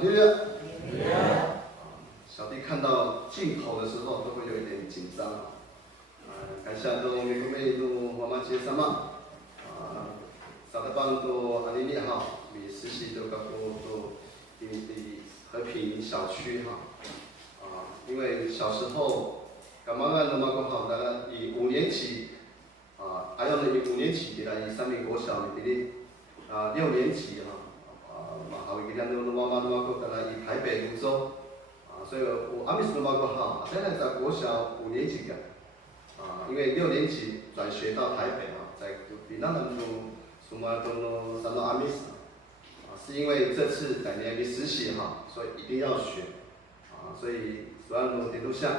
哈利路亚！小弟看到镜头的时候都会有一点紧张。感谢都美国妹都妈妈接什么？萨德邦都阿尼尼哈，比实习都高都和平小区哈。因为小时候，干嘛个那么个好？大家以5年级还有呢以5年级的以3名国小的6年级哈。好，给他们妈妈妈个大家以台北泸州。所以我阿米斯都妈个好，现在在国小5年级的。因为6年级转学到台北在比那们都什么都上到阿米斯是因为这次在年里实习所以一定要学所以虽然我点都像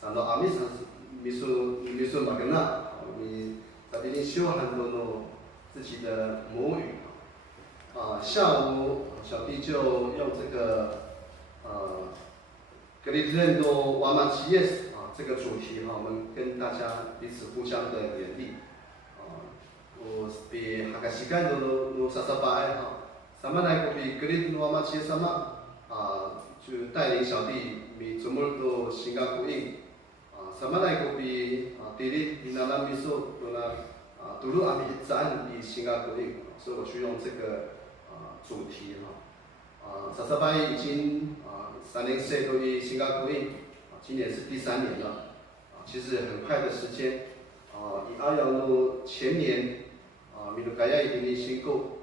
上到阿米斯秘书马根纳你在这里修很多自己的母语下午小弟就用这个格里特多瓦马奇耶斯这个主题我们跟大家彼此互相的勉励我比哈个时间都38什么来个比格里特瓦马奇耶什么就带领小弟米怎么都新加坡印什么来个比地理比那那米说都那都路阿米站比新加坡印所以我去用这个主题38已经3年生都以新加坡印今年是第3年了其实很快的时间以阿阳路前年米鲁盖亚已经申购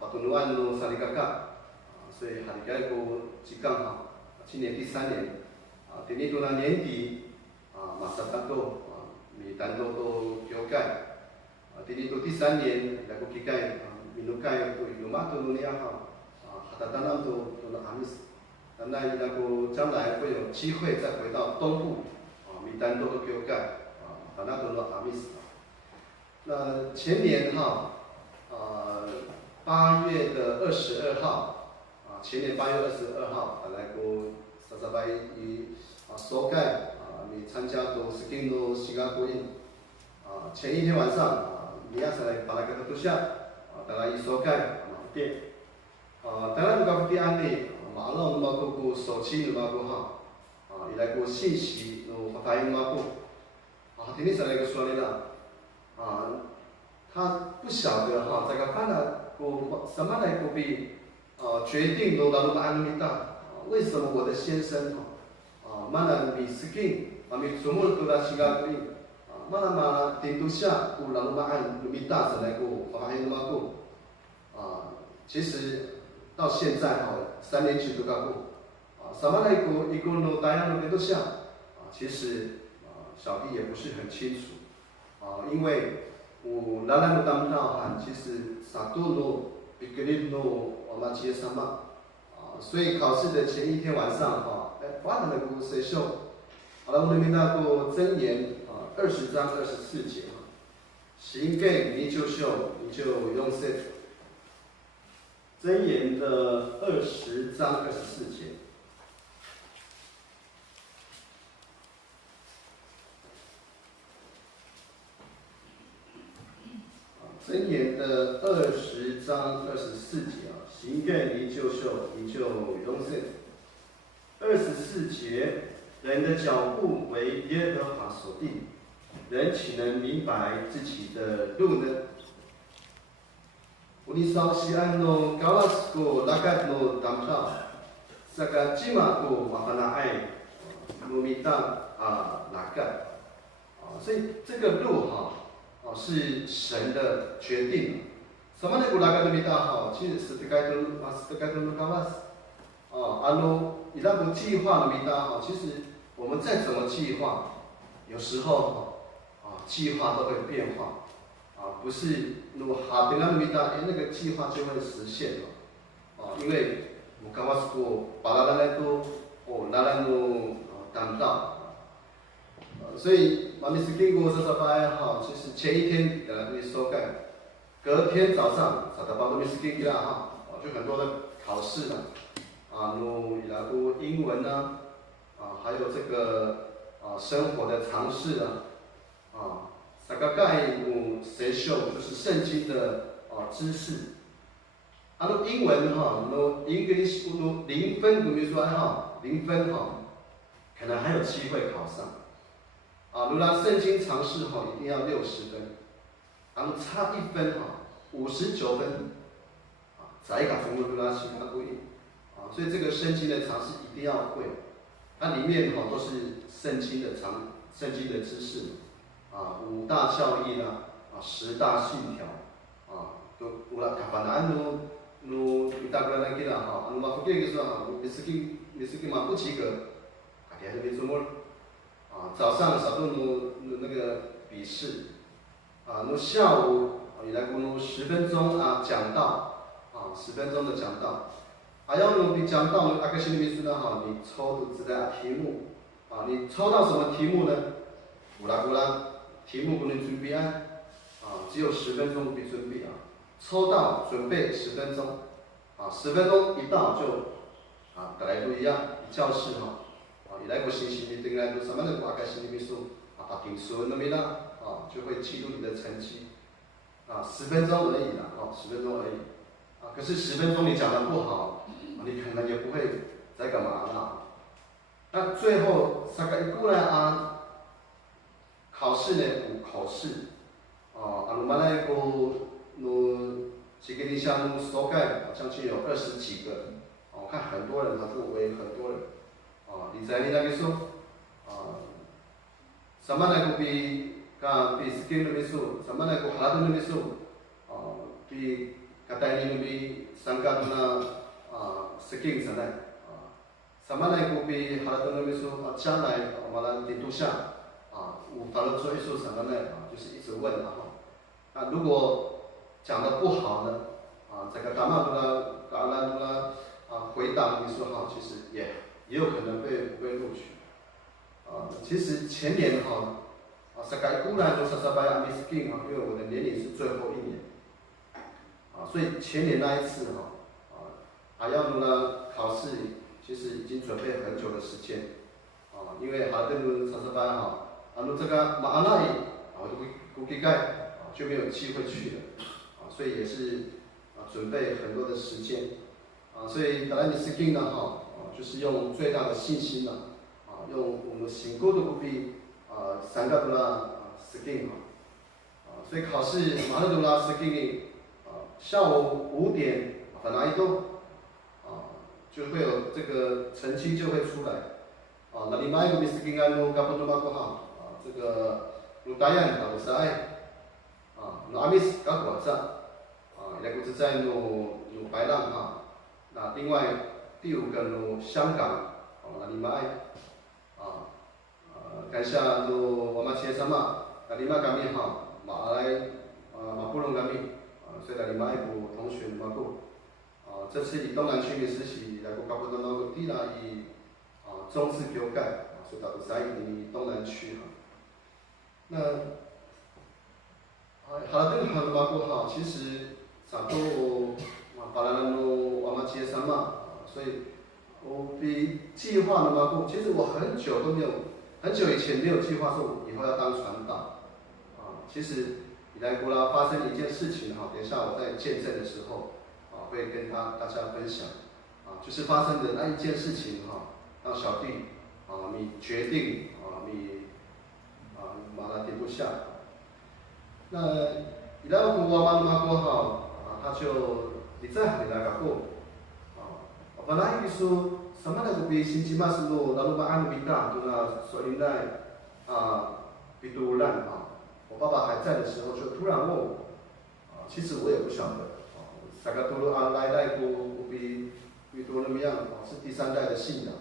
巴图努安路萨利嘎嘎所以哈里盖过几杠今年第3年第2年年底马萨达多米丹多都交盖第2年第3年来过几盖米鲁盖过有马多努尼亚哈达达南都那阿米斯那那个将来会有机会再回到东部米丹多都交盖那都那阿米斯那前年8月22号前年8月22号来过38以首盖你参加都是跟到新加坡印前一天晚上你要是来把那个都下大家一首盖店当然如果第2例马上那么个手机那么个伊来个信息那发音那么个今天是来个说的啦他不晓得这个办了什么来个比决定都让我们安那么大为什么我的先生慢慢比 skin 比什么都在新加坡慢慢嘛顶多下不让我们按那么大是来个发音那么个其实到现在3年级都搞过什么来个一个都大家都像其实小弟也不是很清楚因为我来来当到其实啥都弄比格里弄我们接什么所以考试的前一天晚上发了那个谁秀好了我们那个箴言20章24节行给你就秀你就用谁箴言的20章24节箴言的20章24节行给你就秀你就用谁24节人的脚步为耶和华所定人岂能明白自己的路呢Unisau sian no kawas ko lakat no damta saka cima ko mafanaai numita lakat 所以这个路是神的决定什么的古拉格numita其实是该都kawas伊拉不计划numita其实我们再怎么计划有时候计划都会变化不是如果哈登那米达那个计划就会实现了因为我刚刚说巴拉拉来都拉拉都达到所以马米斯经过38其实前一天你收盖隔天早上38马米斯经啦就很多的考试了努伊拉布英文还有这个生活的常识萨嘎盖姆谁秀就是圣经的知识英文哈，English 0分，比如说0分可能还有机会考上。如果圣经常识一定要60分，差1分59分，再一个中国如果其他不一，所以这个圣经的常识一定要会，它里面都是圣经的知识，5大教义啦，10大信条，都有啦，卡凡安no大个那个啦嘛不给个说每次嘛不及格，还是没做么？早上少顿那个笔试，下午也来过10分钟讲道，10分钟的讲道，要你讲道个心里面说呢你抽的子的题目，你抽到什么题目呢？古拉题目不能准备只有10分钟必准备抽到准备10分钟，10分钟一到就本来都一样，教室伊来过星期你等来都什么人挂个心里面说平顺那边啦就会记录你的成绩10分钟而已啦10分钟而已可是10分钟你讲的不好你可能也不会再干嘛啦。那最后三个一过来考试呢有口试鲁马来过几个地方手盖将近有20几个我看很多人周围很多人你在那个说什么来个比skill 那边说，什么来个哈顿那边说比katanya那边上个skill 什么什么来个比哈顿那边说将来我们领导下我反正做一说什么呢就是一直问如果讲的不好呢这个达曼杜拉回答你说其实也有可能被录取其实前年是该固然都是白亚 miskin 因为我的年龄是最后1年所以前年那一次还要呢考试其实已经准备很久的时间因为哈登路38这个马阿奈我就估计就没有机会去了所以也是准备很多的时间所以达拉米斯金呢就是用最大的信心用我们辛苦的不比3个多啦skin 所以考试马上多啦 skin 下午5点本来都就会有这个成绩就会出来那另外一个 miskin 嘎不多嘛不好这个鲁达亚的是爱那阿米斯嘎果子那个是在努白浪那另外第5个香港那另外感谢我们先生嘛，那另外kami马来马布隆kami，所以那另外一部同学马布，这次以东南区的实习来过搞不到那个地啦以中资标盖所以导致在以东南区那好了，这个好的马布其实差不多巴拉那诺我们接生嘛，所以我比计划的马布，其实我很久以前没有计划说以后要当传道其实以来古拉发生一件事情等一下我在见证的时候会跟大家分享就是发生的那一件事情让小弟你决定你马上停不下那以来古我妈妈过他就你再回来过本来一说什么那个比星期末是路，lalu makan bita，就那所以在Bitulan我爸爸还在的时候就突然问我其实我也不晓得大概都来过比多那么样是第3代的信仰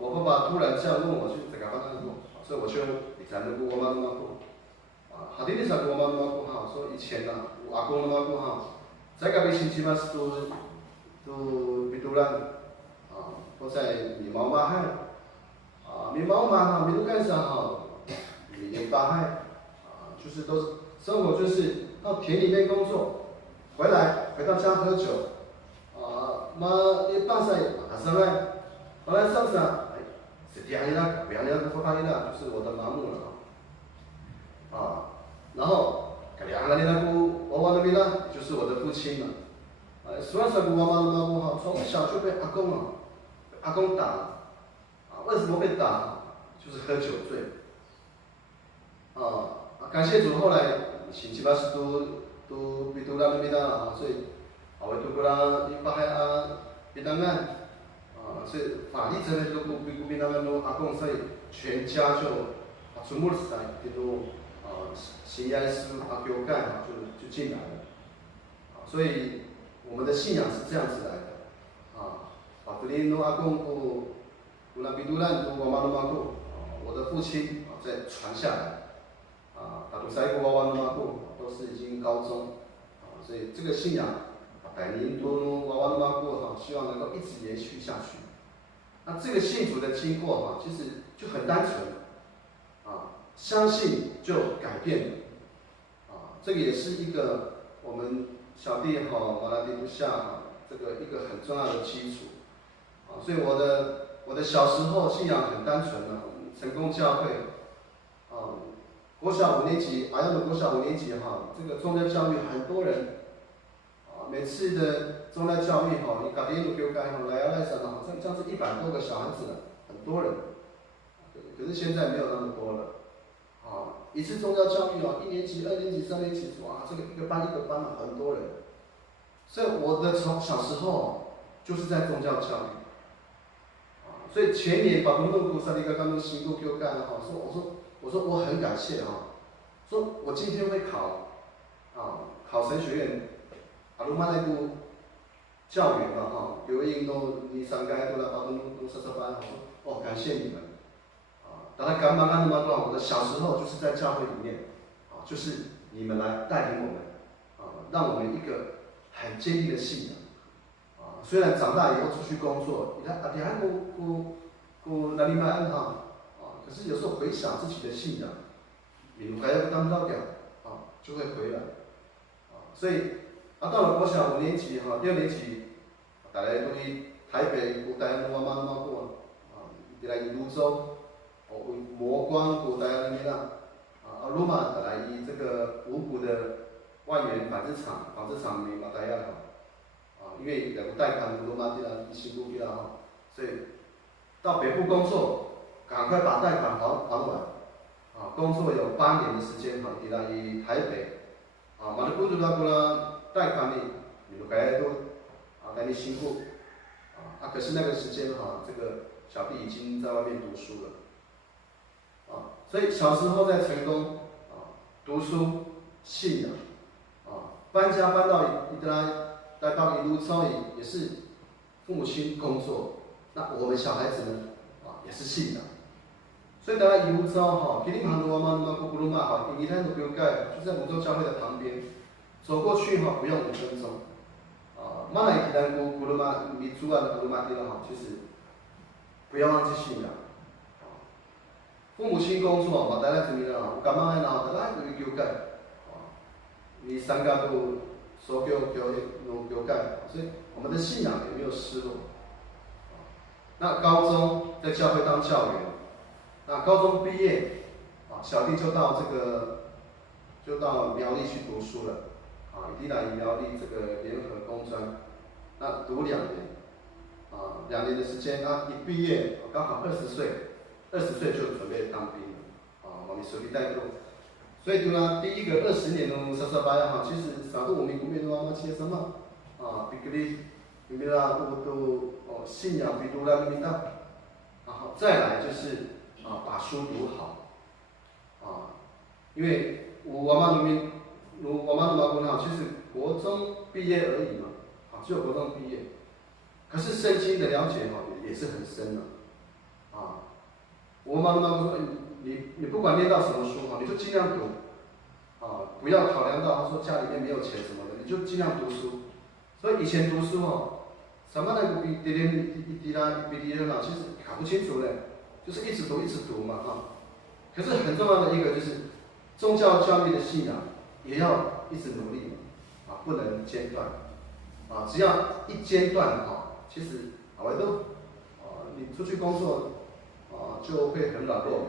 我爸爸突然这样问我就这个方向做所以我就以前的我妈妈过好听的时候我妈妈过说以前我阿公妈妈过在个比星期末是都Bitulan或在米毛马海米毛马米都干啥米巴海就是都是生活就是到田里面工作回到家喝酒妈一半赛上来后来上山是第2年了2年不发现了就是我的麻木了然后2年那个我那边呢就是我的父亲了虽然说我妈妈不好，从小就被阿公打，为什么被打？就是喝酒醉。感谢主，后来信基巴是都比都拉那边的所以我都过来你把海比当案所以法律这边都比当案都阿公，所以全家就全部是在都信耶稣教干就进来了所以我们的信仰是这样子来的把这里阿公古那比都兰古我妈妈古我的父亲再传下来。大陆赛国娃娃妈妈都是已经高中，所以这个信仰，百年多娃娃妈妈希望能够一直延续下去。那这个信主的经过其实就很单纯，相信就改变了，这个也是一个我们小弟马拉蒂布下这个一个很重要的基础，所以我的小时候信仰很单纯的，成功教会，国小5年级，阿阳的国小5年级这个宗教教育很多人，每次的宗教教育你打电话给我讲来上好像将近100多个小孩子了，很多人，可是现在没有那么多了，一次宗教教育1年级、2年级、3年级，这个一个班很多人，所以我的从小时候就是在宗教教育，所以前年把公路古萨利刚刚辛苦给我干我说我很感谢说我今天会考神学院，阿鲁马来古教员有运动你上街都来把东上班，我说感谢你们，当然干妈干妈我的小时候就是在教会里面，就是你们来带领我们，让我们一个很坚定的信仰，虽然长大以后出去工作，你看还古哪里买安可是有时候回想自己的信仰，你还要当到点就会回来，所以到了国小5年级6年级，大家都去台北古代妈妈过来泸州，魔光古代那边罗马来这个五谷的万源纺织厂名马代亚因为有代看罗马的辛苦的所以到北部工作。赶快把贷款还完，工作有8年的时间抵达台北，马上工作到了贷款里，你都该都该你辛苦，可是那个时间这个小弟已经在外面读书了，所以小时候在成功，读书信仰，搬家搬到来到泸州也是父母亲工作，那我们小孩子呢也是信仰。所以大家泸州吉林旁的妈妈古鲁玛你看都不用盖，就在泸州教会的旁边，走过去不用5分钟。马来吉兰古鲁玛米珠的古鲁玛地了其实不要忘记信仰。父母亲工作大家怎么样干嘛大家都要盖，你三家都所有盖，所以我们的信仰也没有失落。那高中在教会当教员。那高中毕业，小弟就到苗栗去读书了，一来苗栗这个联合工专，那读2年，2年的时间，一毕业刚好20岁就准备当兵了，我们手里带路，所以第一个20年的38其实啥都我们古面的接什么，比个哩，比个啦都信仰比都啦比大，再来就是。把书读好，因为我妈那边，我妈的老公其实国中毕业而已嘛，只有国中毕业，可是圣经的了解也是很深的，我妈妈说你不管念到什么书你就尽量读，不要考量到他说家里面没有钱什么的，你就尽量读书。所以以前读书什么那个比其实搞不清楚嘞。就是一直读嘛可是很重要的一个就是宗教教育的信仰也要一直努力不能间断只要一间断其实我都你出去工作就会很软弱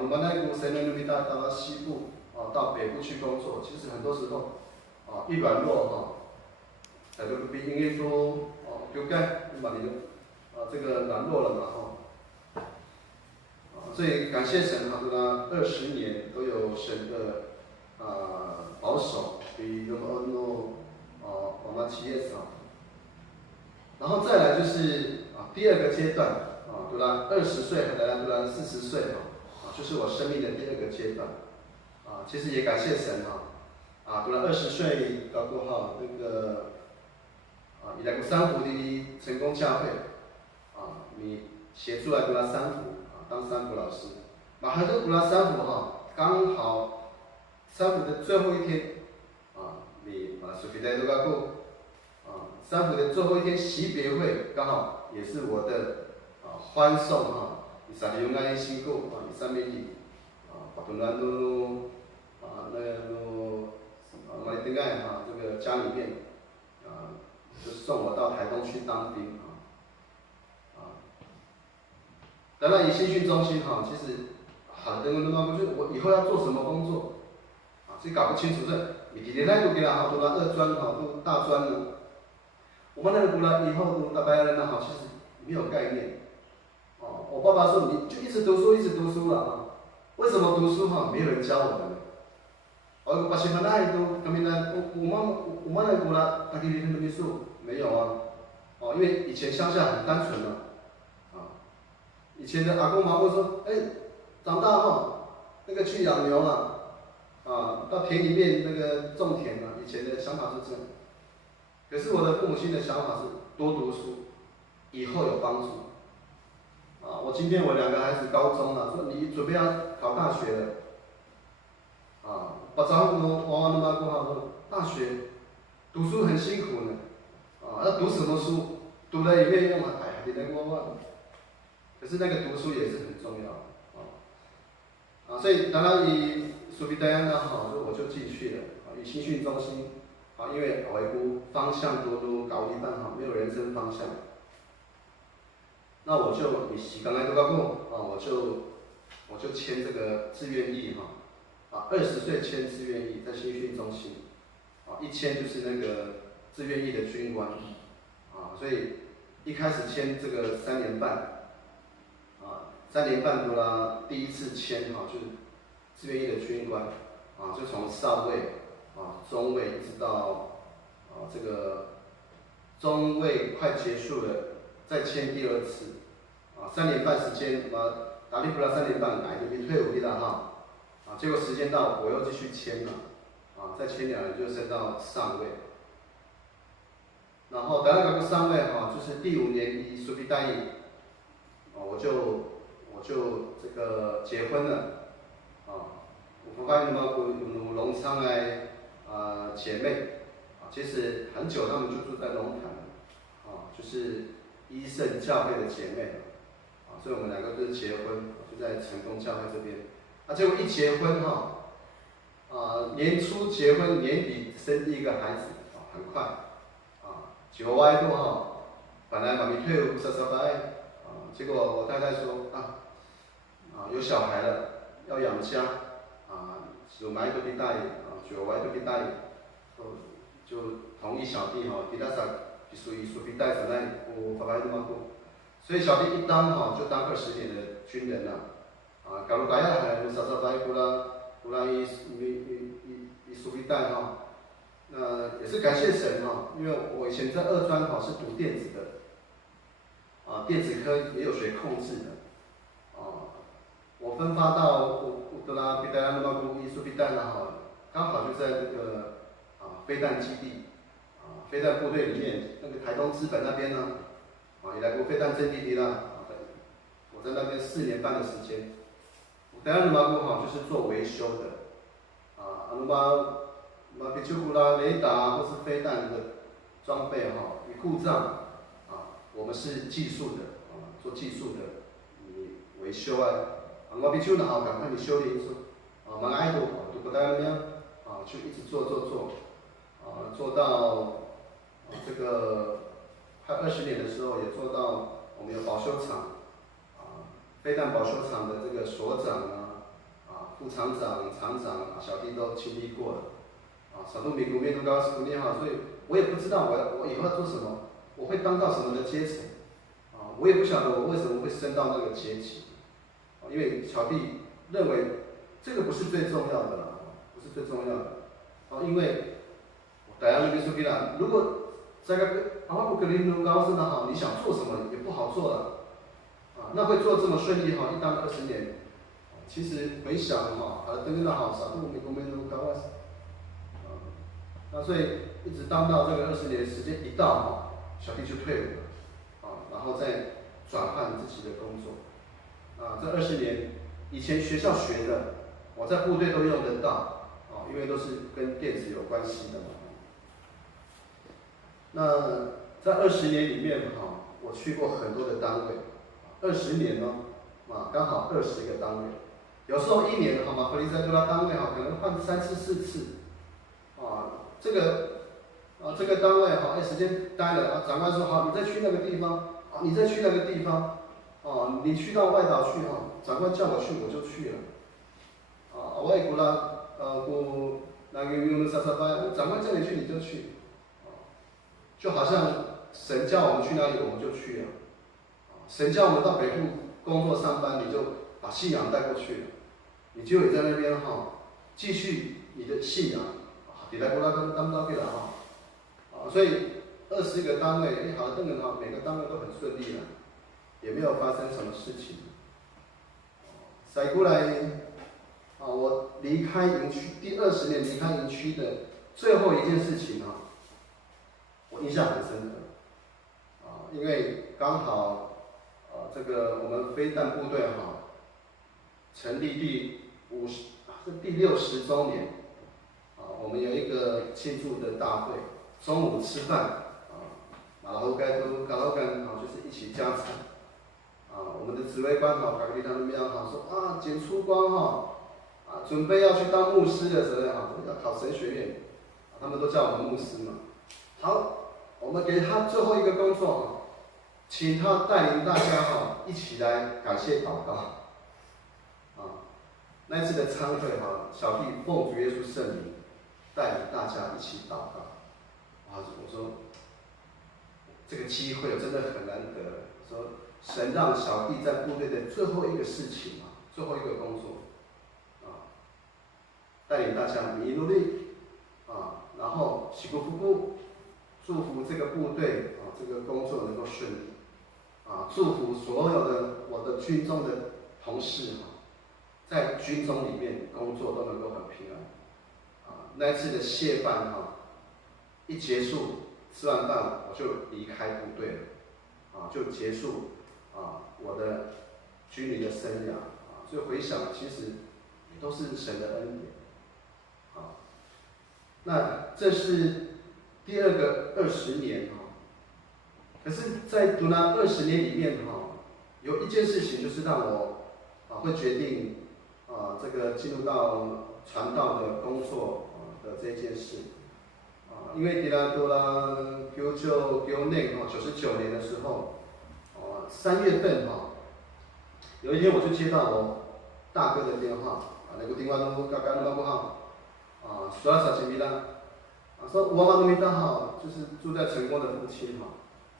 鲁班那股神能力大到西部到北部去工作，其实很多时候一软弱在这个比因为说丢盖，把你的这个软弱了嘛所以感谢神哈，对吧？20年都有神的保守，比如我们企业上，然后再来就是第二个阶段对吧？20岁和对吧40岁就是我生命的第二个阶段其实也感谢神对吧？20岁到过后那个伊来过三福的成功教会你协助来对吧？三福当三福老师，很多古拉三福刚好三福的最后一天你苏菲代都刚过三福的最后一天惜别会，刚好也是我的欢送伊萨利用爱辛苦伊上面的把本来都那马里丁爱这个家里面就送我到台东去当兵当然，以新训中心其实很多人都问就我以后要做什么工作所以搞不清楚这，你今天那都给他读了二专都大专了，我们那个读了以后读大白人呢其实没有概念我爸爸说你就一直读书一直读书了为什么读书没有人教我的把新闻那都他们呢我们那读了大概读没书没有因为以前乡下很单纯以前的阿公妈会说，长大那个去养牛了，到田里面那个种田了。以前的想法是这样。可是我的父母亲的想法是多读书，以后有帮助。我今天我2个孩子高中了，说你准备要考大学了，把丈夫娃娃那么过好说，大学读书很辛苦呢，要读什么书？读了也没用你能过问。可是那个读书也是很重要所以当然以苏比达亚呢我就进去了以新训中心因为外部方向都搞一半没有人生方向，那我就以时间来都到过我就签这个志愿役20岁签志愿役在新训中心一签就是那个志愿役的军官所以一开始签这个3年半。3年半多啦，第一次签就是志愿役的军官就从少尉中尉一直到这个中尉快结束了，再签第2次3年半时间打力不了3年半，就被退伍了结果时间到我又继续签了再签2年就升到上尉，然后等到个上尉就是第5年以苏比大役我就这个结婚了我发现有龙昌的姐妹其实很久她们就住在龙潭就是医圣教会的姐妹所以我们2个就是结婚就在成功教会这边结果一结婚年初结婚，年底生第1个孩子很快9歪多本来妈咪退伍30拜结果我太太说有小孩了，要养家就买一个地带就买一个地带就同意小弟其他上属于地带上来我爸爸那么多，所以小弟一当就当20年的军人了假如大家还有30拜过来伊属地带那也是感谢神因为我以前在2专是读电子的电子科也有学控制的我分发到乌拉比达那么多伊苏比弹刚好就在这个飞弹基地飞弹部队里面，那个台东资本那边呢也来过飞弹阵地啦我在那边4年半的时间，等下那么就是做维修的那么比如说雷达或是飞弹的装备一故障我们是技术的做技术的维修我比如呢赶快你修理蛮爱多都不带那样就一直做到这个快20年的时候也做到我们有保修厂飞弹保修厂的这个所长副厂长、厂长小弟都经历过了少数民族面都告诉你所以我也不知道我以后要做什么，我会当到什么的阶层，我也不晓得我为什么会升到那个阶级，因为小弟认为这个不是最重要的啦，不是最重要的，因为大家那边说给啦，如果这个不可能能高升的好，你想做什么也不好做了，那会做这么顺利一当20年，其实回想等于那好少，我们都没那么高那所以一直当到这个20年时间一到小弟就退伍了，然后再转换自己的工作，这20年以前学校学的，我在部队都用得到，因为都是跟电子有关系的嘛。那在20年里面我去过很多的单位，20年刚好20个单位，有时候1年弗利塞多拉单位可能换3次4次，这个单位时间待了，长官说好，你再去那个地方，你再去那个地方，你去到外岛去长官叫我去我就去了，我也那个用的长官叫你去你就去，就好像神叫我们去哪里我们就去了，神叫我们到北部工作上班，你就把信仰带过去了，你就得在那边继续你的信仰，你来过来跟当到给了所以20个单位，好的每个单位都很顺利了，也没有发生什么事情。再过来，我离开营区第20年离开营区的最后一件事情我印象很深刻，因为刚好这个我们飞弹部队成立第60周年，我们有一个庆祝的大会，中午吃饭，马老该都搞到跟就是一起加餐，我们的指挥官搞个地方怎么样说简出光准备要去当牧师的时候要考神学院，他们都叫我们牧师嘛。好，我们给他最后一个工作请他带领大家一起来感谢祷告。那一次的参会小弟奉主耶稣圣名带领大家一起祷告。我说这个机会真的很难得，说神让小弟在部队的最后一个事情最后一个工作带领大家努力然后祈福福，祝福这个部队这个工作能够顺利祝福所有的我的军中的同事在军中里面工作都能够很平安那一次的谢饭一结束，吃完饭我就离开部队了就结束我的军旅的生涯所以回想其实也都是神的恩典那这是第2个20年可是，在读那20年里面有一件事情就是让我会决定这个进入到传道的工作的这件事因为多拉99年的时候3月份有一天我就接到我大哥的电话那个电话都刚刚那么好说到小米啦说我妈都没当好，就是住在成功的夫妻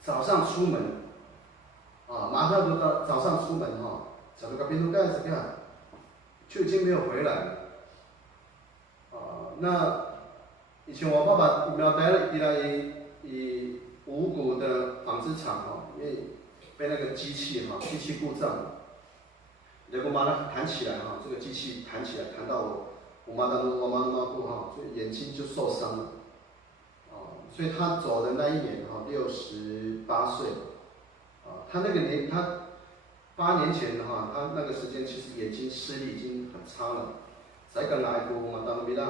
早上出门马上就到早上出门小那个边都盖怎么样，就已经没有回来了那以前我爸爸苗带了以五股的纺织厂因为被那个机器故障，结果把它弹起来这个机器弹起来弹到我妈的所以眼睛就受伤了所以他走的那一年68岁他8年前他那个时间其实眼睛视力已经很差了，才跟来过嘛当米啦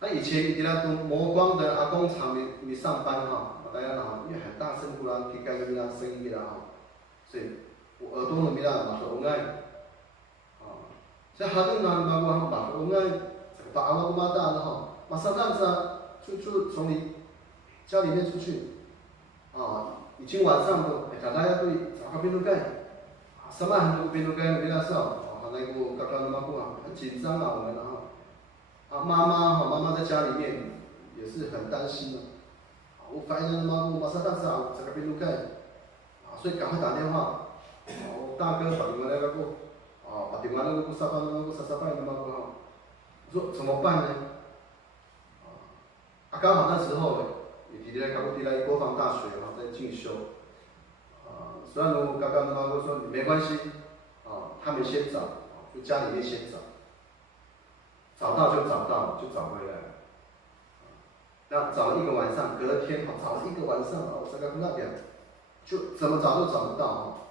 他以前在那磨光的阿公厂里上班大家因为很大声忽然去改个米啦声音所以我耳朵的米啦嘛都爱所以他跟那嘛我嘛都爱把阿公妈大的马上这样子就从你家里面出去已经晚上了，大家对找个边度盖什么很多边度盖没那少那个刚刚那么很紧张我们妈妈在家里面也是很担心我发现嘛，马上到早这个边路盖，所以赶快打电话，我大哥打电话来个打电话那个沙巴那个沙巴那么我说怎么办呢？刚好那时候也弟来国防大学在进修，虽然我刚刚妈妈说没关系，他们先找，就家里面先找，找到就找到，就找回来了。那找了一个晚上，隔天找了一个晚上我这个那边，就怎么找都找不到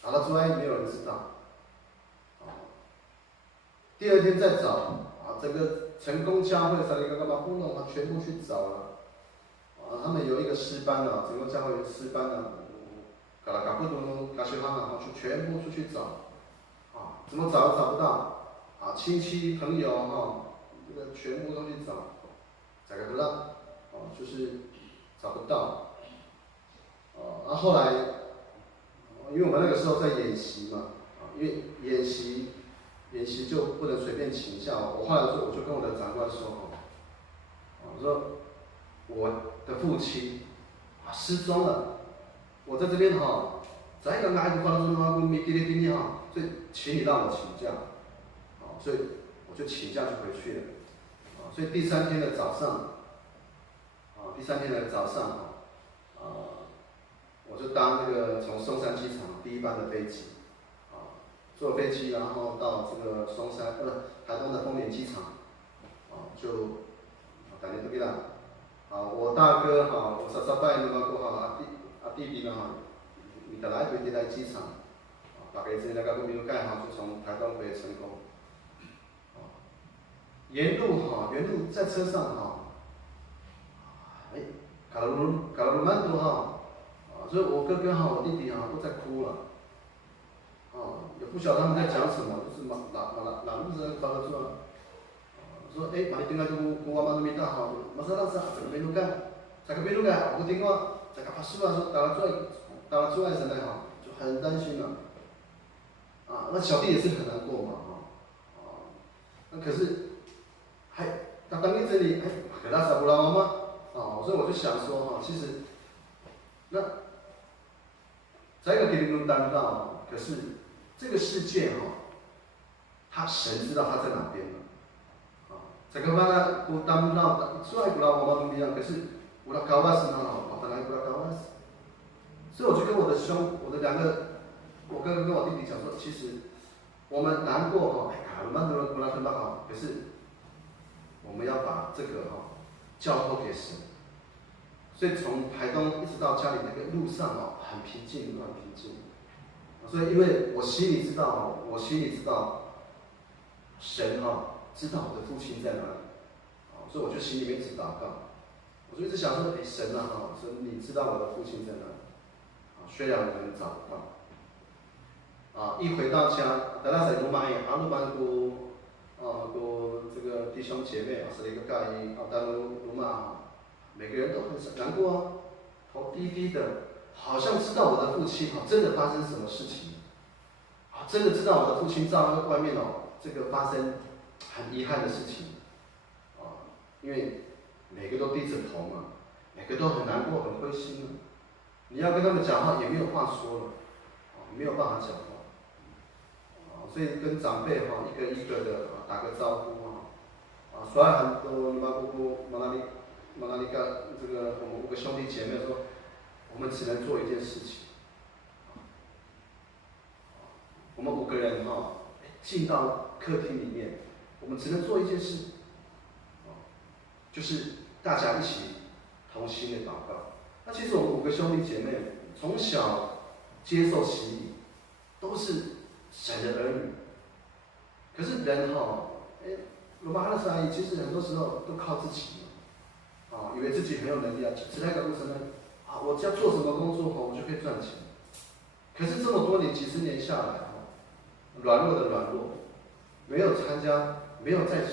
找到出来没有人知道。第二天再找整个成功教会上一个干嘛糊弄全部去找了。他们有一个诗班成功教会有诗班搞了搞不懂搞学方就全部出去找，怎么找都找不到，亲戚朋友这个全部都去找，找个不到，就是找不到，后来，因为我们那个时候在演习嘛，因为演习就不能随便请假，我后来我就跟我的长官说，我说我的父亲失踪了，我在这边在一个哪一个方中没给你所以请你让我请假，所以我就请假就回去了，所以第三天的早上，我就搭那个从松山机场第一班的飞机，坐飞机然后到这个台东的丰年机场，就打电话啦，我大哥我沙拜那个弟弟呢你本来就来机场，大概这那个公民盖就从台东回成功，沿路在车上搞了蛮多所以我哥哥我弟弟都在哭了，也不晓得他们在讲什么，就是哪路子搞得出来，说把你电话给我妈那边打马上到这个边路盖，我电话这个把书说打了出来什么就很担心了，那小弟也是很难过嘛那可是他当你这里给他找不到妈妈所以我就想说其实那在一个给你们当到可是这个世界神知道他在哪边了这个嘛我当到出来不了我们不一样，可是我的高瓦斯我本来不了高瓦斯，所以我就跟我的两个我哥哥跟我弟弟讲说，其实我们难过可是我们要把这个交托给神。所以从台东一直到家里那个路上很平静，很平静。所以因为我心里知道神知道我的父亲在哪里，所以我就心里面一直祷告，我就一直想说，神神你知道我的父亲在哪里，虽然我们找不到，一回到家，等他在罗马鲁班这个弟兄姐妹是一个教义到罗马。每个人都很难过头低低的，好像知道我的父亲真的发生什么事情，真的知道我的父亲在外面这个发生很遗憾的事情，因为每个都低着头嘛，每个都很难过很灰心你要跟他们讲话也没有话说了，没有办法讲话，所以跟长辈一个一个的打个招呼所以很多你妈姑姑马拉里嘎这个我们5个兄弟姐妹说，我们只能做一件事情，我们5个人进到客厅里面，我们只能做一件事，就是大家一起同心的祷告。那其实我们5个兄弟姐妹从小接受洗礼，都是神的儿女，可是人罗马哈的其实很多时候都靠自己。以为自己很有能力只在一个路上我只要做什么工作我就可以赚钱。可是这么多年、几十年下来软弱的软弱，没有参加，没有在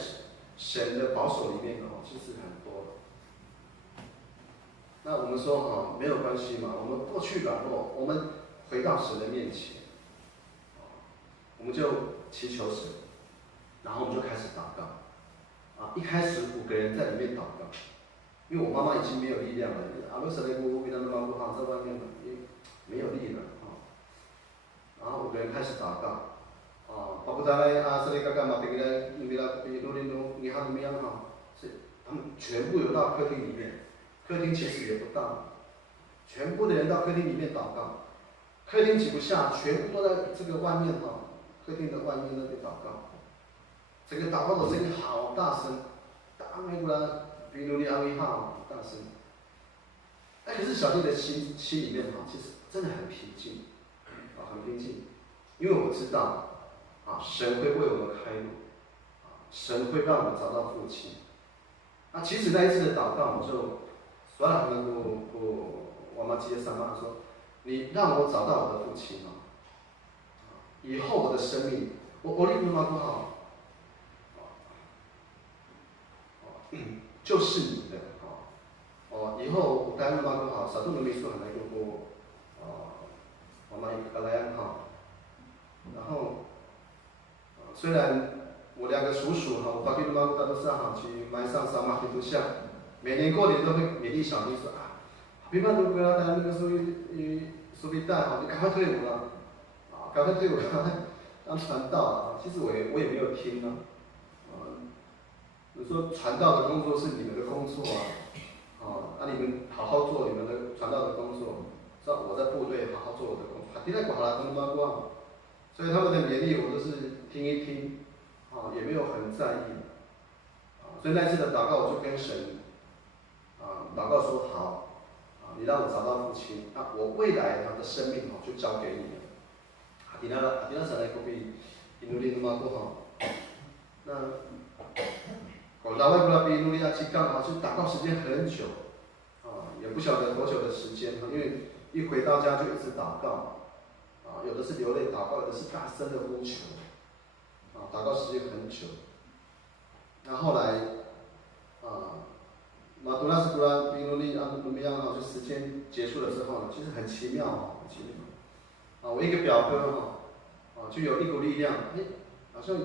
神的保守里面其实很多。那我们说没有关系嘛，我们过去软弱，我们回到神的面前，我们就祈求神，然后我们就开始祷告。一开始5个人在里面祷告。因为我妈妈已经没有力量了，阿罗斯雷姑为他们妈不好，在外面也没有力了啊。然后5个人开始祷告。Paputanai Asari Kaka Mapingila Nurinu Nihanumian哈，是他们全部有到客厅里面，客厅其实也不大，全部的人到客厅里面祷告，客厅挤不下，全部都在这个外面哈，客厅的外面那边祷告，整个祷告的声音好大声，大美古拉比努利阿维哈大声，可是小弟的心里面哈，其实真的很平静，很平静，因为我知道。神会为我们开路，神会让我们找到父亲。其实那一次的祷告，我就所有人我妈接上妈说，你让我找到我的父亲以后我的生命，我立妈不好，就是你的以后我该妈不好，少数人没说很难过我妈一个来然后。虽然我2个叔叔我发给妈大都是去埋上沙马皮图像，每年过年都会勉励小弟说别办都不要带那个苏比带你赶快退伍了，赶快退伍了，当传道其实我也没有听你说传道的工作是你们的工作你们好好做你们的传道的工作，让我在部队好好做我的工作，第二个好了，跟妈妈。所以他们的勉励我都是听一听，也没有很在意，所以那次的祷告我就跟神，祷告说好，你让我找到父亲，我未来的生命就交给你了。第二神来可比，努力那么不好，那我大外国比努力去刚好就祷告时间很久，也不晓得多久的时间，因为一回到家就一直祷告。有的是流泪祷告，有的是大声的呼求，祷告时间很久。那后来，马杜拉斯古拉比努利努米亚就时间结束了之后其实很奇妙很奇妙。我一个表哥就有一股力量，好像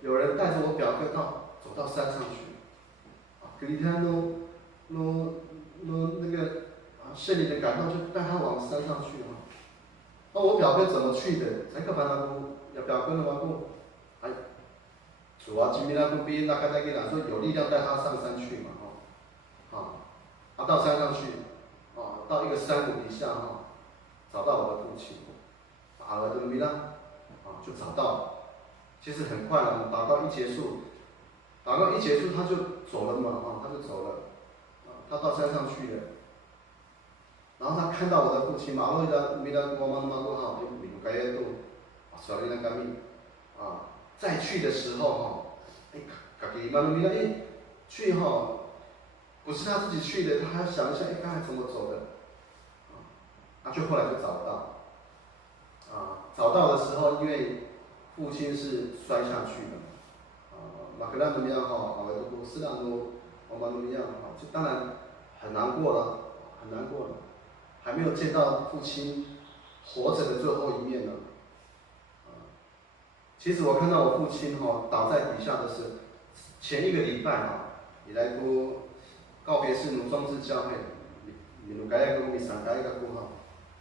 有人带着我表哥走到山上去，格里天那个圣灵的感动就带他往山上去我表哥怎么去的？才个班那姑，要表哥的嘛姑，主要今天那姑比那个给讲说有力量带他上山去嘛到山上去，到一个山谷底下找到我的父亲，儿子米拉，就找到了。其实很快了，祷告一结束他就走了嘛他就走了，他到山上去了。然后他看到我的父亲，马路的米拉我妈妈都米卢盖耶都，小丽那个米，再去的时候自己马路米拉去不是他自己去的，他还要想一下刚才怎么走的，就后来就找到，找到的时候因为父亲是摔下去的，马格拉努米亚我都斯兰努我马努米亚就当然很难过了，很难过了。还没有见到父亲活着的最后一面呢。其实我看到我父亲倒在底下的是前1个礼拜你来过告别式农庄制教会，你鲁盖亚跟你散盖一个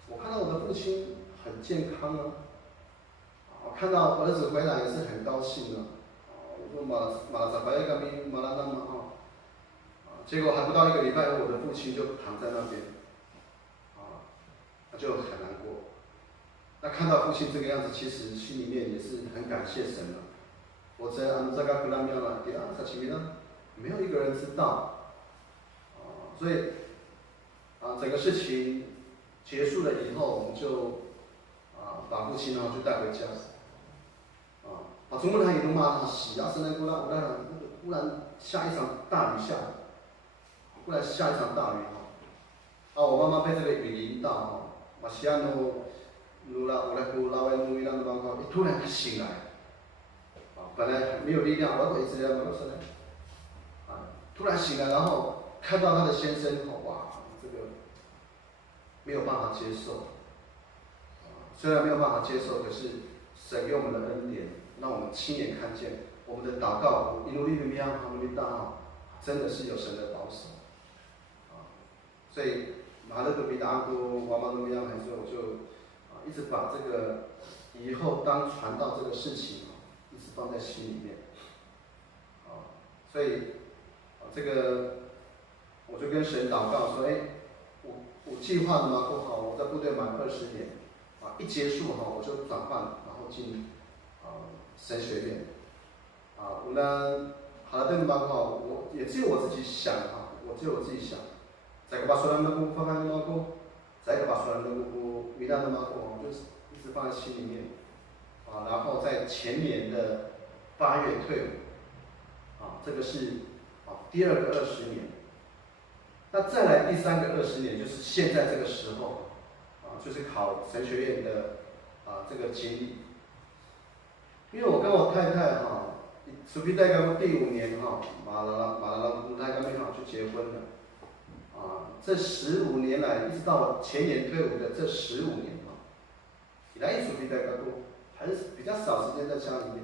我看到我的父亲很健康看到儿子回来也是很高兴我说马扎白亚跟你马拉那么结果还不到1个礼拜，我的父亲就躺在那边。就很难过。那看到父亲这个样子，其实心里面也是很感谢神了。我在这个布拉庙了，在前面呢，没有一个人知道。所以整个事情结束了以后，我们就把父亲就带回家。从门台一路骂他洗神来过来，忽然下一场大雨下，忽然下一场大雨我妈妈被这个雨淋到西安努拉拉维努伊拉的报告，突然他醒来，本来没有力量，我一直在没有声突然醒来，然后看到他的先生，哇，这个没有办法接受，虽然没有办法接受，可是神给我们的恩典，让我们亲眼看见我们的祷告，一路利米亚哈努利大真的是有神的保守。所以马勒杜比达古瓦马努亚来说，我就一直把这个以后当传道这个事情一直放在心里面。所以这个我就跟神祷告说，我计划的嘛不好，我在部队满20年，一结束我就转换，然后进神学院，我呢好了，对嘛不好，我也只有我自己想我只有我自己想，在个把所有的路发发的嘛过，在个把所有的路米兰的嘛过，就是一直放在心里面，然后在前年的8月退伍。这个是第2个20年，那再来第3个20年，就是现在这个时候，就是考神学院的这个经历。因为我跟我太太属于大概第5年马拉公太刚好就结婚了，这15年来，一直到前年退伍的这15年以来属于大概还是比较少时间在家里面。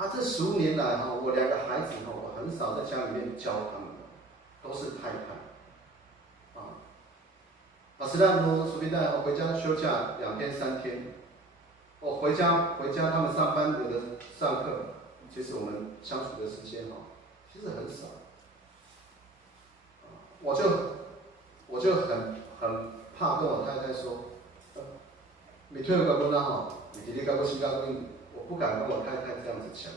这15年来我2个孩子我很少在家里面教他们，都是太太。实际上我属于在回家休假2天3天，我回家他们上班有的上课，其实我们相处的时间其实很少。我就很怕跟我太太说，你退伍干不那你弟弟干不西干不，我不敢跟我太太这样子讲。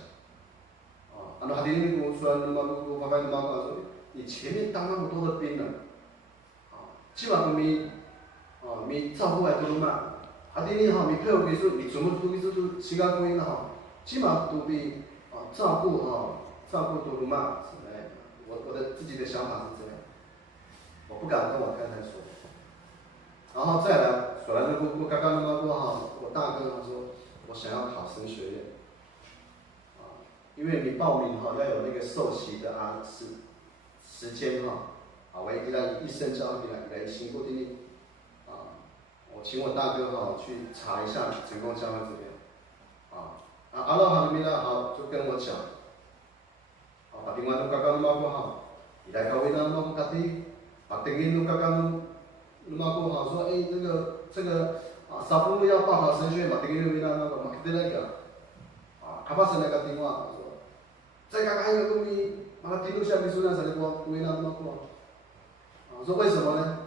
还弟弟跟我说，那么我爸爸妈妈说，你前面当那么多的兵了，基本上你照顾来多嘛，弟弟你退伍的时候，你全部都是西干不了基本上都比照顾多嘛，我的自己的想法是这样，我不敢跟我太太说。然后再来，索兰的姑刚刚那么过我大哥他说，我想要考神学院。因为你报名要有那个受洗的时间我一旦一生教来辛苦的我请我大哥去查一下成功教会这边，阿拉哈里面就跟我讲，把另外都刚刚那么过你来教会那么过家己，等于都刚刚那么过说这个少部要报考神学嘛，等于那么嘛，肯定那个，他发生那个电话。在刚刚一个公民，提录下面书上才能过，读那么过。说为什么呢？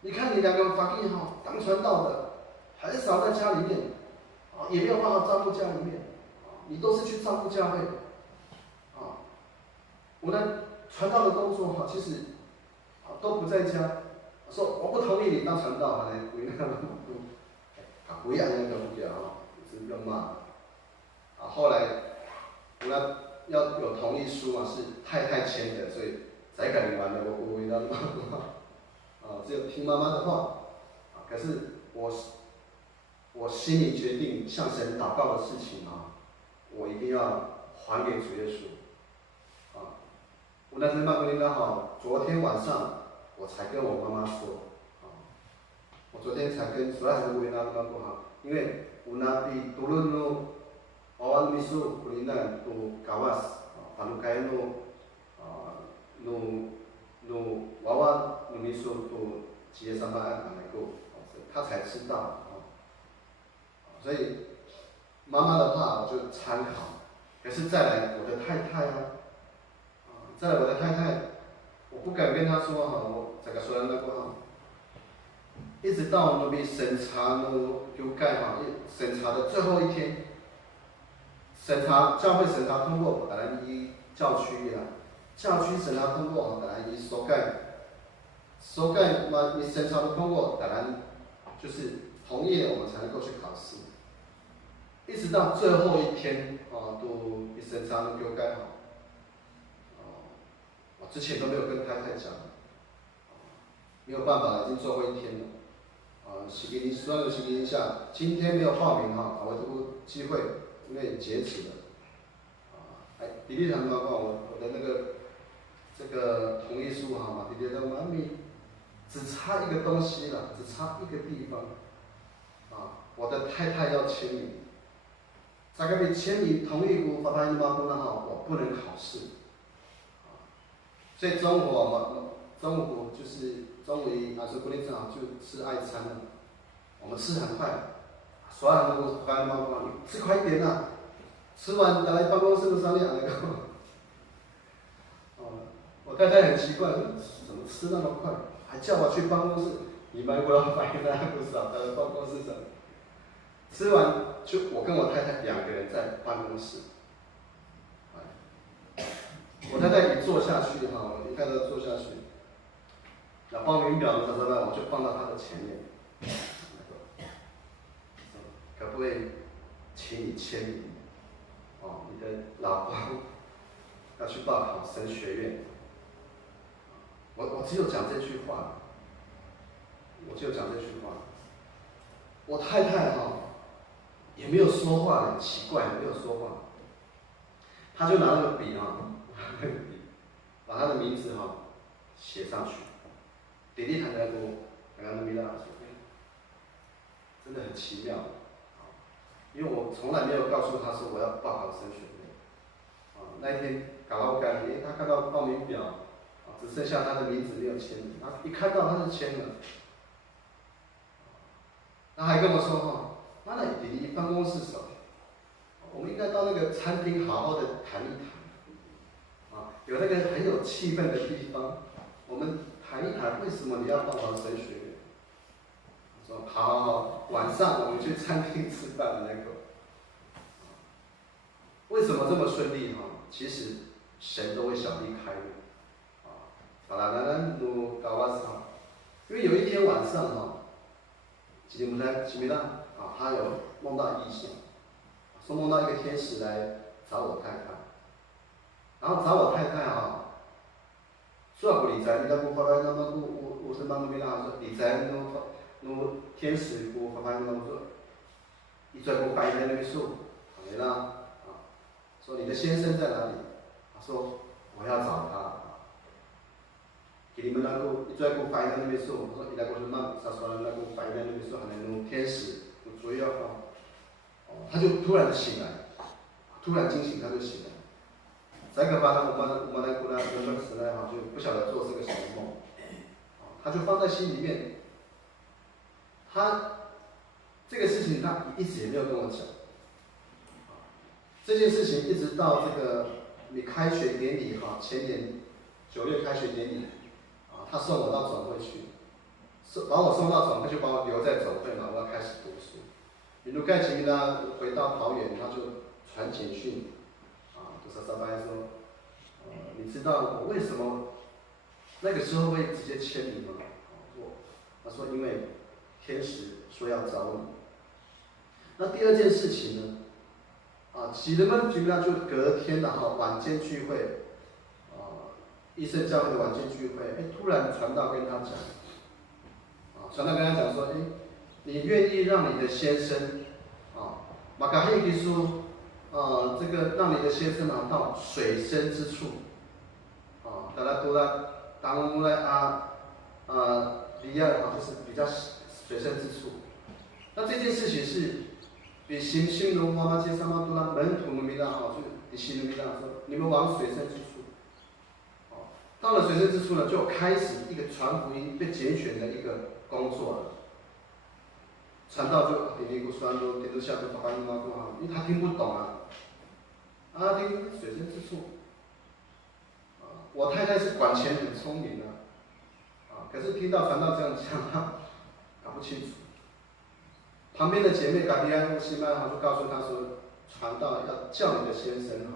你看你2个法弟当传道的，很少在家里面，也没有办法照顾家里面，你都是去照顾教会，我呢传道的工作其实都不在家。说我不同意你当传道，来为那么多，不一样那个不讲是扔骂。后来我呢。要有同意书是太太签的，所以才敢领完的。我为他妈只有听妈妈的话。可是我心里决定向神祷告的事情我一定要还给主耶稣。我那天妈跟你讲昨天晚上我才跟我妈妈说，我昨天才跟所有人为他妈妈因为我那比多伦多。Awal misu kulinan tu kawas panukai nu wawan nu misu tu cie samaan anakku，他才知道所以妈妈的话我就参考。可是再来我的太太再来我的太太，我不敢跟她说我这个说的那个一直到我们审查就盖审查的最后一天。教会审查通过，当然以教区教区审查通过，当然以所盖嘛，你审查的通过，当然就是同意了，我们才能够去考试。一直到最后一天都审查都给我盖好。我之前都没有跟太太讲，没有办法，已经最后一天了。希给你所有的希给你下，今天没有报名我这个机会。因为截止了，弟弟他们我的那个这个同意书弟弟说妈咪只差一个东西了，只差一个地方，我的太太要签名，在那边签名同意我爸爸妈妈我不能考试，所以中午就是中午还是不定正好就吃爱餐了，我们吃很快，所有人都发现报告，你吃快一点啊！吃完再来办公室的商量那个。我太太很奇怪，怎么吃那么快？还叫我去办公室，你们我要反应那不少，在办公室上。吃完就我跟我太太2个人在办公室。我太太一坐下去哈，我一看到坐下去，那报名表呢，我就放到她的前面，可不可以请你签名？你的老公要去报考神学院。我只有讲这句话，我太太也没有说话，奇怪，没有说话。她就拿那个笔把她的名字写上去。弟弟谈谈过，刚刚米拉说，真的很奇妙，因为我从来没有告诉她说我要报考神学院。那一天搞到干，他看到报名表，只剩下他的名字没有签名，他一看到他是签了，他还跟我说妈的，弟弟办公室少，我们应该到那个餐厅好好的谈一谈，有那个很有气氛的地方，我们谈一谈为什么你要报考神学院。我说好，晚上我们去餐厅吃饭的那个。为什么这么顺利其实神都会小力开路，因为有一天晚上吉姆他有梦到异象，说梦到一个天使来找我太太，然后找我太太虽然不理睬，你那不发发那么我是帮那边说理睬那天使不发发那么说，一转过白在那边说，没啦。说你的先生在哪里？他说我要找他。给你们那个一转过白在那边说，我说你那个是那啥说的那个白在那边说，还能用天使主要他就突然醒来，突然惊醒，他就醒来。再个把我们那过来人们时代就不晓得做这个什么梦，他就放在心里面。他这个事情他一直也没有跟我讲。这件事情一直到这个你开学典礼前年9月开学典礼，他送我到总会去，把我送到总会就把我留在总会嘛，我要开始读书。比如盖奇呢回到桃园，他就传简讯，就是上班说，你知道我为什么那个时候会直接签名吗？他说因为天使说要找你。那第二件事情呢？几人们就隔天晚间聚会，医生教会的晚间聚会，突然传道跟他讲，传道跟他讲说，你愿意让你的先生，马卡黑提说，这个让你的先生到水深之处，大家都在当来离岸就是比较水深之处。那这件事情是。比新农妈妈街上嘛，都让门徒们没让就比新农没让说，你们往水深之处。到了水深之处呢，就开始一个传福音被拣选的一个工作了。传道就你古说说，点都下头爸爸妈妈不好，因为他听不懂听水深之处。我太太是管钱很聪明可是听到传道这样讲，她搞不清楚。旁边的姐妹嘎迪安·西曼就告诉他说，传道要叫你的先生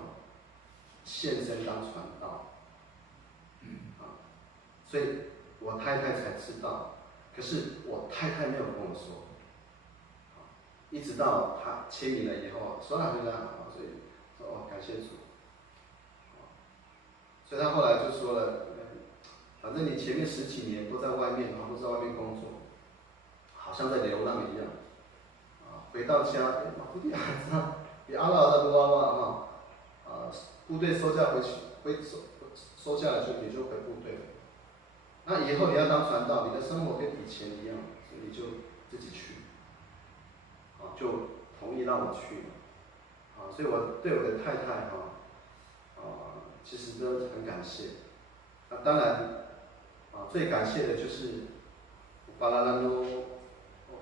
现身当传道，所以我太太才知道，可是我太太没有跟我说，一直到他签名了以后，所有人所以说感谢主，所以他后来就说了，反正你前面10几年都在外面，都在外面工作，好像在流浪一样。回到家，部队孩子比阿拉的多部队收假回去，收假了你就回部队了。那以后你要当传道，你的生活跟以前一样，所以你就自己去，就同意让我去了，所以我对我的太太其实都很感谢。当然，最感谢的就是巴拉兰诺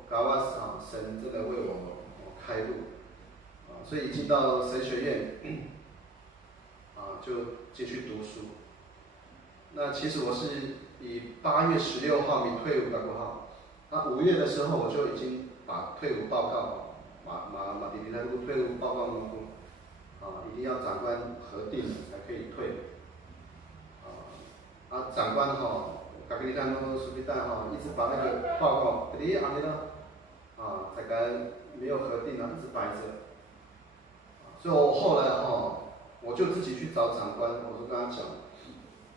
嘎瓦斯神真的为我开路所以进到神学院就进去读书。那其实我是以8月16号你退伍的过号，那5月的时候我就已经把退伍报告马迪迪那路退伍报告弄过一定要长官核定才可以退长官甲你咱拢苏比蛋一直把那个报告给你安尼啦大概没有核定一直摆着所以我后来我就自己去找长官，我就跟他讲，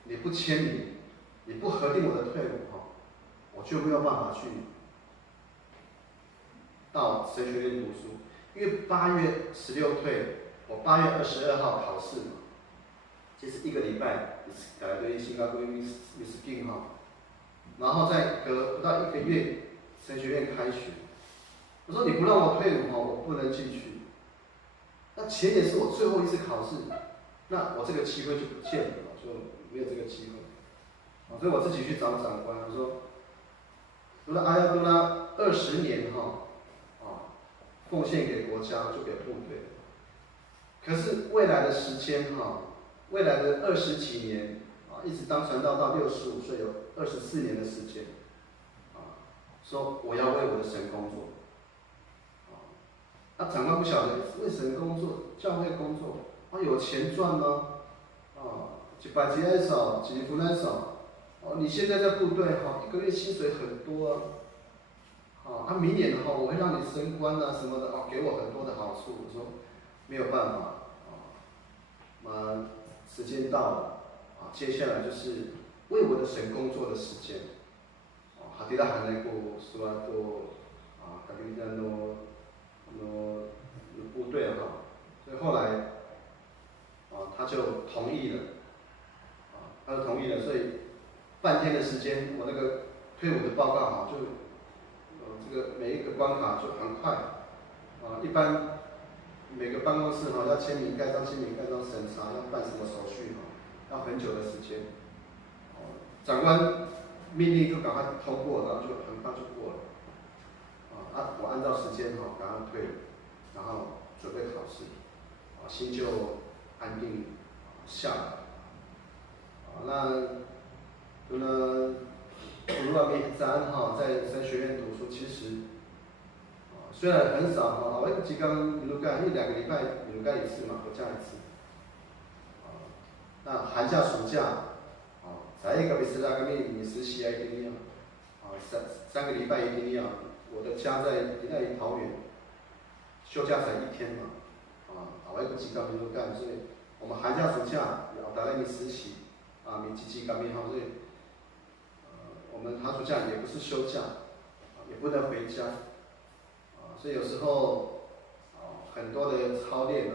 你不签名，你不核定我的退伍我就没有办法去到神学院读书，因为8月16退，我8月22号考试嘛，其实1个礼拜，大概对新加坡miskin然后再隔不到1个月，神学院开学，我说你不让我退伍我不能进去。那钱也是我最后一次考试，那我这个机会就不见了，就没有这个机会。所以我自己去找长官，我说，读了阿亚多拉20年奉献给国家就给部队。可是未来的时间未来的20几年一直当传道到65岁，有24年的时间说我要为我的神工作。长官不晓得为神工作，教会工作有钱赚吗？100几来少，几年不来少你现在在部队1个月薪水很多明年我会让你升官什么的给我很多的好处。我说没有办法时间到了接下来就是为我的神工作的时间哈迪拉还能够说都感觉在部队所以后来他就同意了所以半天的时间，我那个退伍的报告就这个每一个关卡就很快一般每个办公室要签名盖章审查，要办什么手续要很久的时间长官命令就赶快通过，然后就很快就过了我按照时间赶快退，然后准备考试心就安定下来那读了1年在神学院读书，其实虽然很少我几刚比如干1、2个礼拜比如干一次嘛，回家一次那寒假暑假在一个比斯拉个你实习一定要3个礼拜一定要。我的家在桃园，休假才1天嘛我一个几个比如干，所以我们寒假暑假要在那里实习你几个所以我们寒暑假也不是休假也不能回家所以有时候很多的操练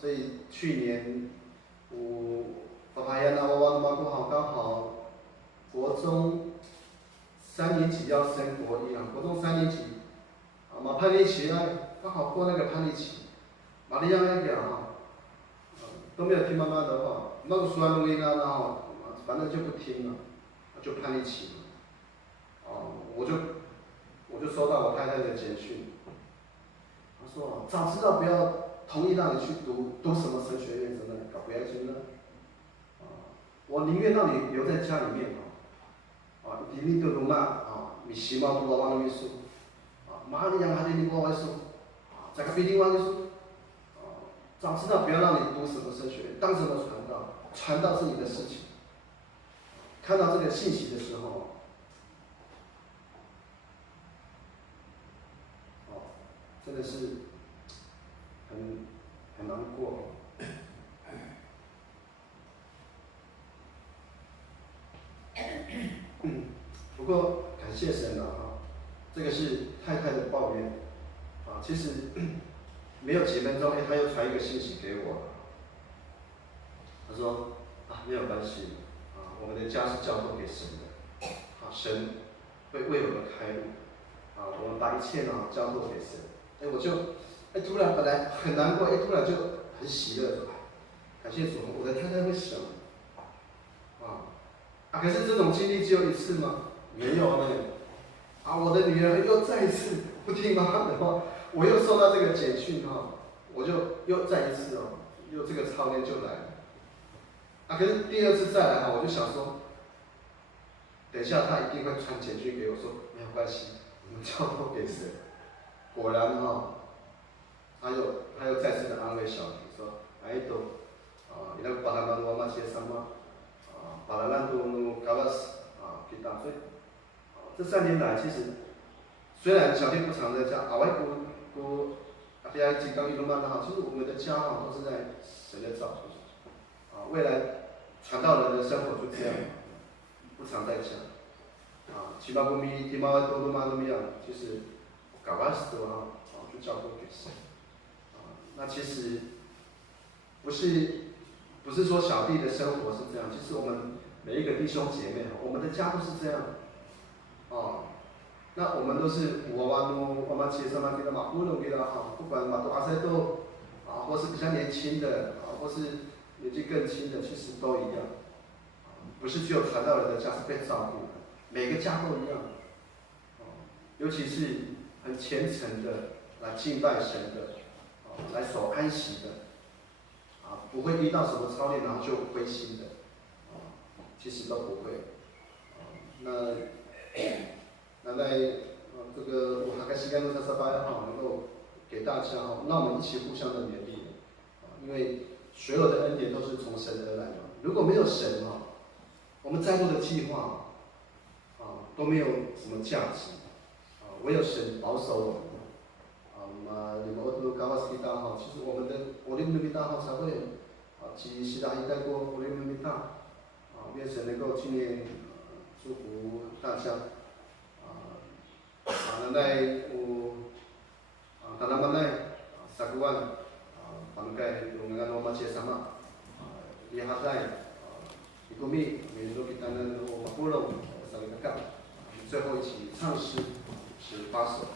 所以去年我爸呀那我妈刚好国中3年级要升国1国中3年级叛逆期刚好过那个叛逆期，你样那点都没有听妈妈的话，那个说弄一个反正就不听了，就叛逆期我就收到我太太的简讯，她说早知道不要同意让你去读什么神学院什么的，搞不要紧了我宁愿让你留在家里面你都弄你希望读到那秘书马里扬还得你国外书在个比另外的书早知道不要让你读什么神学院，当什么传道是你的事情。看到这个信息的时候真的是很难过不过感谢神这个是太太的抱怨其实没有几分钟他又传一个信息给我，他说没有关系我们的家是交托给神的神会为我们开路我们把一切交托给神我就突然本来很难过突然就很喜乐感谢主，我的太太会想啊，可是这种经历只有一次吗？没有呢。啊，我的女儿又再一次不听妈妈的话，我又收到这个简讯哈，我就又再一次哦，又这个操练就来了。啊，可是第二次再来哈，我就想说，等一下他一定会传简讯给我说没有关系，我们交托给神。果然哈，他又再次的安慰小弟说，哎都啊，你那个巴拉曼罗马些什么啊，巴拉兰都努卡瓦斯啊，给打。所以这3年来，其实虽然小弟不常在家，外姑阿弟爱金刚一路慢慢好，其实我们的家都是在神的照顾啊，未来传道人的生活就这样，不常在家啊，起码不咪起码多多嘛都么样，就是搞完事的话就交托给神啊。那其实不是说小弟的生活是这样，其实我们每一个弟兄姐妹，我们的家都是这样哦。那我们都是我们其实嘛给他嘛，无论给他好，不管嘛都阿塞都啊，或是比较年轻的啊，或是年纪更轻的，其实都一样。不是只有传道人的家是被照顾的，每个家都一样。尤其是很虔诚的来敬拜神的，来守安息的，不会遇到什么操练然后就灰心的，其实都不会。那在这个我还在西干路上上班能够给大家那我们一起互相的勉励，因为所有的恩典都是从神而来的。如果没有神我们再多的计划都没有什么价值，唯有神保守我们。你们都高瓦斯基大号，其实我们的我们的大号才会其实大一带过我们的大愿神能够今年祝福大家。nanay tanah manay sakuan pangkay yung nga no masya sama lihatay ikumi medyo kita na no makulong sa likaka 最后一起唱诗18首。